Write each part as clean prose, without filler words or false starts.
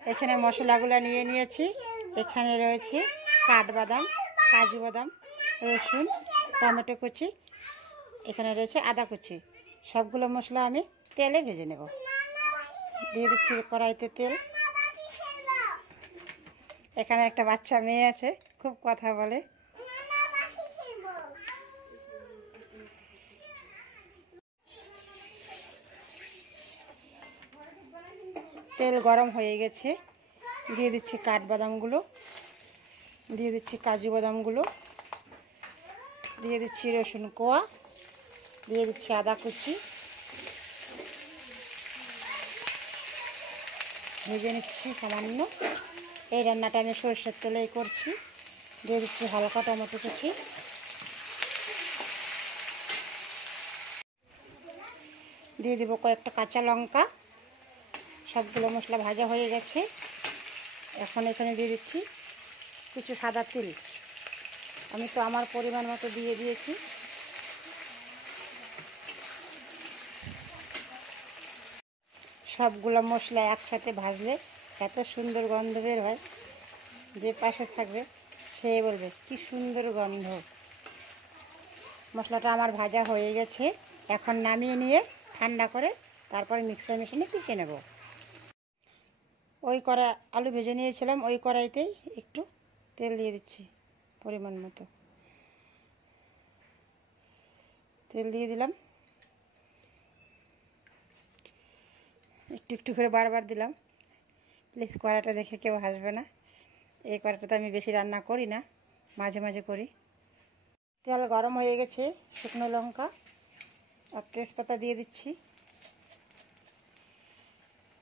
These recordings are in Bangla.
এখানে মশলাগুলো নিয়ে নিয়েছি। এখানে রয়েছে কাঠবাদাম, কাজু বাদাম, রসুন, টমেটো কুচি, এখানে রয়েছে আদা কুচি। সবগুলো মশলা আমি তেলে ভেজে নেব। দিয়ে দিচ্ছি কড়াইতে তেল। এখানে একটা বাচ্চা মেয়ে আছে, খুব কথা বলে। তেল গরম হয়ে গেছে, দিয়ে দিচ্ছি কাঠবাদামগুলো, দিয়ে দিচ্ছি কাজু বাদামগুলো, দিয়ে দিচ্ছি রসুন কোয়া, দিয়ে দিচ্ছি আদা কুচি, ভেজে নিচ্ছি সামান্য। এই রান্নাটা আমি সরষের তেলেই করছি। দিয়ে দিচ্ছি হালকা টমেটো কুচি, দিয়ে দেবো কয়েকটা কাঁচা লঙ্কা। সবগুলো মশলা ভাজা হয়ে গেছে। এখন এখানে দিয়ে দিচ্ছি কিছু সাদা তিল। আমি তো আমার পরিমাণ মতো দিয়ে দিয়েছি। সবগুলো মশলা একসাথে ভাজলে এত সুন্দর গন্ধ বের হয়, যে পাশে থাকবে সে বলবে কি সুন্দর গন্ধ। মশলাটা আমার ভাজা হয়ে গেছে। এখন নামিয়ে নিয়ে ঠান্ডা করে তারপরে মিক্সার মেশিনে পিষে নেব। ওই কড়াই আলু ভেজে নিয়েছিলাম, ওই কড়াইতেই একটু তেল দিয়ে দিচ্ছি পরিমাণ মতো। তেল দিয়ে দিলাম, একটু একটু করে বারবার দিলাম। প্লিজ কড়াইটা দেখে কেউ হাসবে না। এই কড়াইটাতে আমি বেশি রান্না করি না, মাঝে মাঝে করি। তেল গরম হয়ে গেছে। শুকনো লঙ্কা আর তেজপাতা দিয়ে দিচ্ছি।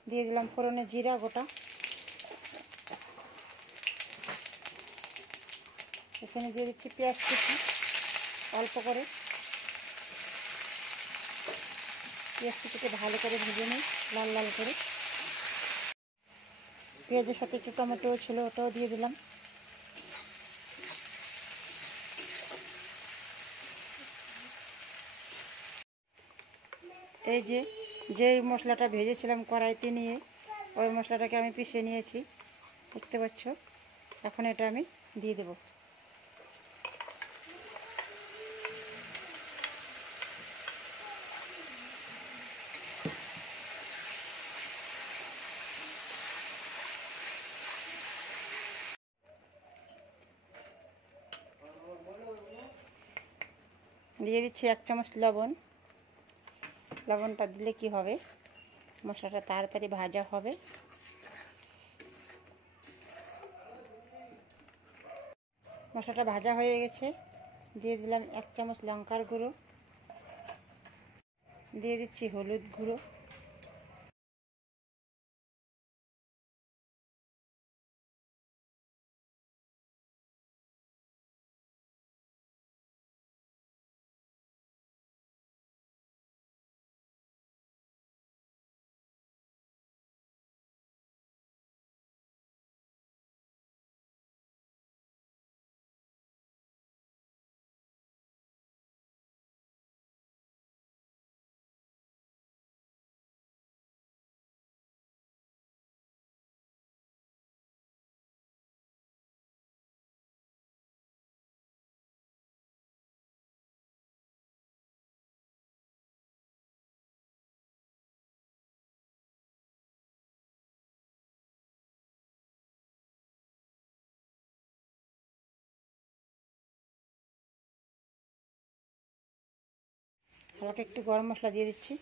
দিয়ে দিলাম ফোড়নে জিরা গোটা। এখানে দিয়ে দিচ্ছি পেঁয়াজ কুচি অল্প করে। পেঁয়াজ কুচিকে ভালো করে ভেজে নিই লাল লাল করে। পেঁয়াজের সাথে একটু টমেটো ছিল, ওটাও দিয়ে দিলাম। এই যে মশলাটা ভেজেছিলাম কড়াইতে নিয়ে, ওই মশলাটাকে আমি পিষে নিয়েছি, দেখতে পাচ্ছ। এখন এটা আমি দিয়ে দেব। দিয়ে দিচ্ছি 1 চামচ লবণ। লবণটা দিলে কি হবে, মশলাটা তাড়াতাড়ি ভাজা হবে। মশলাটা ভাজা হয়ে গেছে। দিয়ে দিলাম 1 চামচ লঙ্কার গুঁড়ো, দিয়ে দিচ্ছি হলুদ গুঁড়ো, হালকা একটু গরম মশলা দিয়ে দিচ্ছি।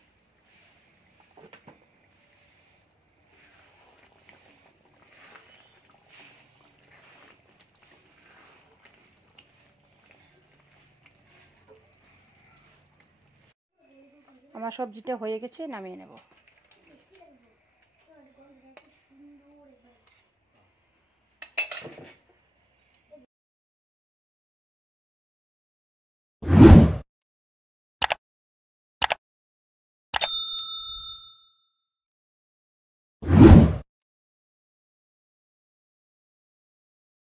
আমার সবজিটা হয়ে গেছে, নামিয়ে নেব।